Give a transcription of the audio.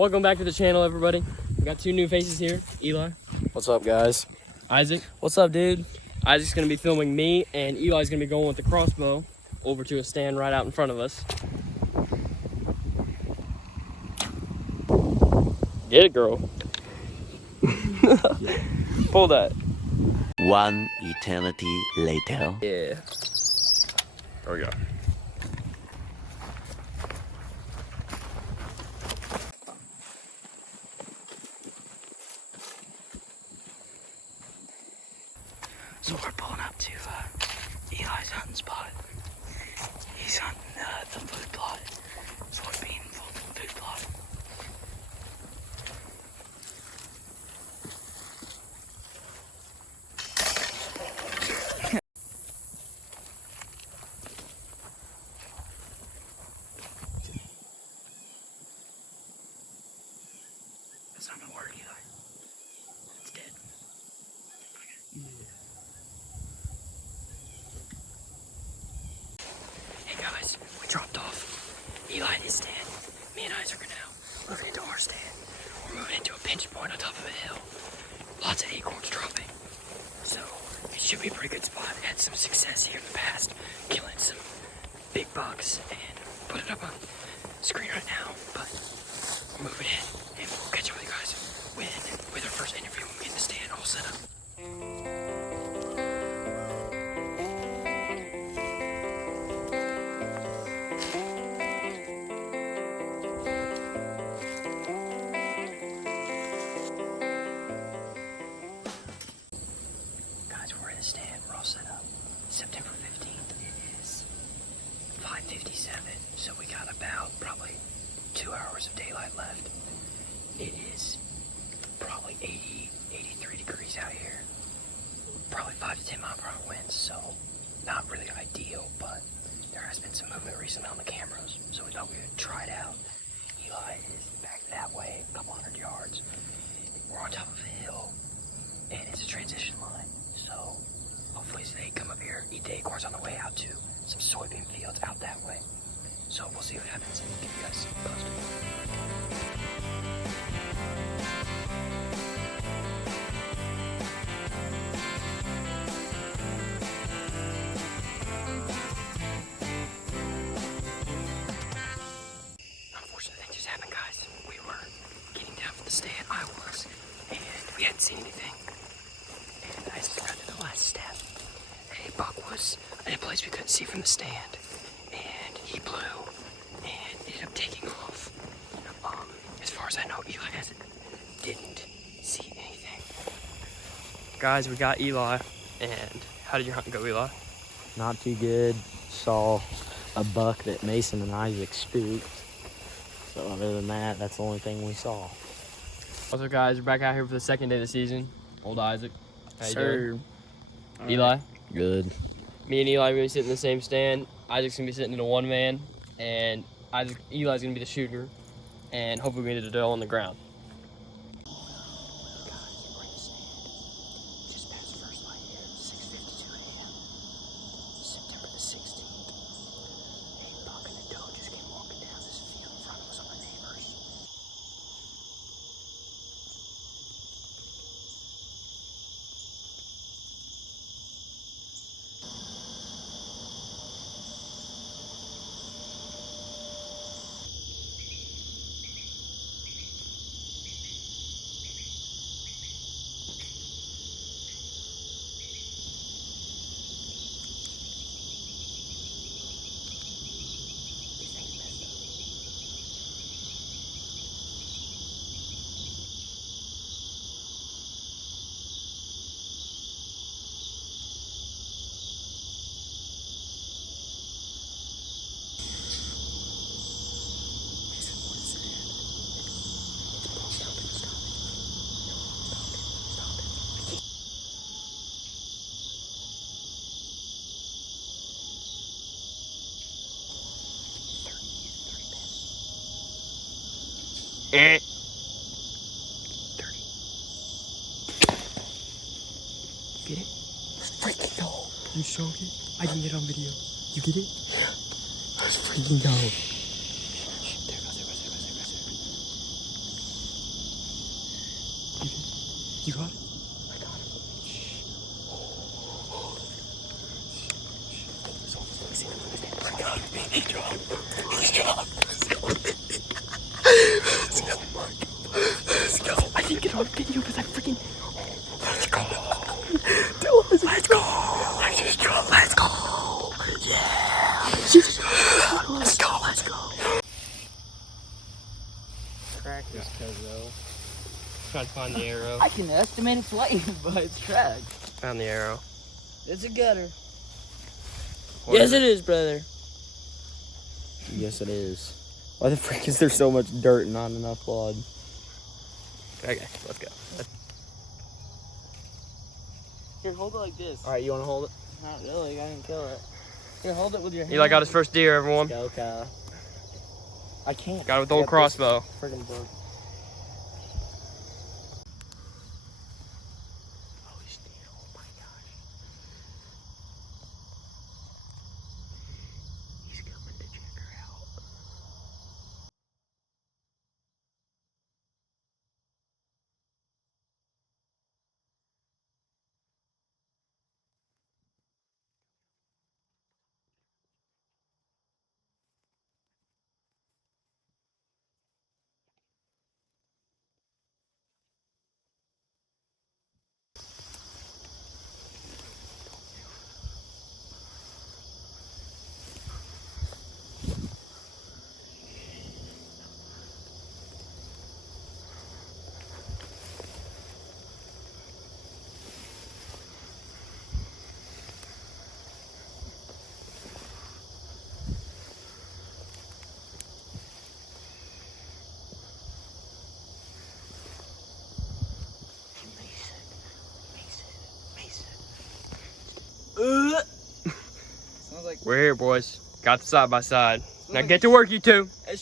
Welcome back to the channel, everybody. We got two new faces here. Eli. What's up, guys? Isaac. What's up, dude? Isaac's gonna be filming me, and Eli's gonna be going with the crossbow over to a stand right out in front of us. Get it, girl. Pull that. One eternity later. Yeah. There we go. So we're pulling up to Eli's hunting spot. He's hunting the food plot. Soybean food plot. That's not gonna work, Eli. It's dead. Yeah. Hey guys, we dropped off Eli and his stand. Me and Isaac are now moving into our stand. We're moving into a pinch point on top of a hill. Lots of acorns dropping. So it should be a pretty good spot. Had some success here in the past, killing some big bucks, and put it up on the screen right now. But we're moving in, and we'll catch up with you guys with our first interview when we get the stand all set up. Guys, we're in the stand, we're all set up. September 15th, it is 5:57, so we got about probably 2 hours of daylight left. It is probably 83 degrees out here. Probably 5 to 10 mile per hour winds, so not really ideal, but there has been some movement recently on the cameras, so we thought we would try it out. Eli is back that way, a couple hundred yards. We're on top of a hill, and it's a transition line, so hopefully they come up here, eat the acorns on the way out to some soybean fields out that way. So we'll see what happens and give you guys posted. Unfortunate thing just happened, guys. We were getting down from the stand, I was, and we hadn't seen anything. And I just got to the last step. A buck was in a place we couldn't see from the stand, and he blew and ended up taking off. As far as I know, Eli didn't see anything. Guys, we got Eli, and how did your hunt go, Eli? Not too good. Saw a buck that Mason and Isaac spooked. So other than that, that's the only thing we saw. What's up, guys? We're back out here for the second day of the season. Old Isaac. How you doing? All Eli? right. Good. Me and Eli are going to be sitting in the same stand. Isaac's going to be sitting in a one-man, and Eli's going to be the shooter, and hopefully we get a doe on the ground. Just past first light here, 6:52 a.m. September the 16th. A buck and a doe just came walking down this field in front of us on the neighbors. Eh. 30. Get it? Freaking go. You showed it? I didn't get it on video. You get it? Yeah. Let's freaking go. There goes. You got it? I got him. I got him. He dropped. He's dropped. Let's go. Let's go. Let's go. I didn't get on video because I freaking... Let's go. Dylan, let's go. I just dropped. Let's go. Yeah. Let's go. Let's go. Crack this cuz though. Trying to find the arrow. I can estimate its weight by its track. Found the arrow. It's a gutter. What Yes, is it is, brother. Yes, it is. Why the frick is there so much dirt and not enough blood? Okay, let's go. Here, hold it like this. All right, you want to hold it? Not really. I didn't kill it. Here, hold it with your hand. Eli got his first deer, everyone. Go, Kyle. I can't. Got it with the old crossbow. Friggin' book. Sounds like We're here, boys. Got the side by side. Now get to work, you two. it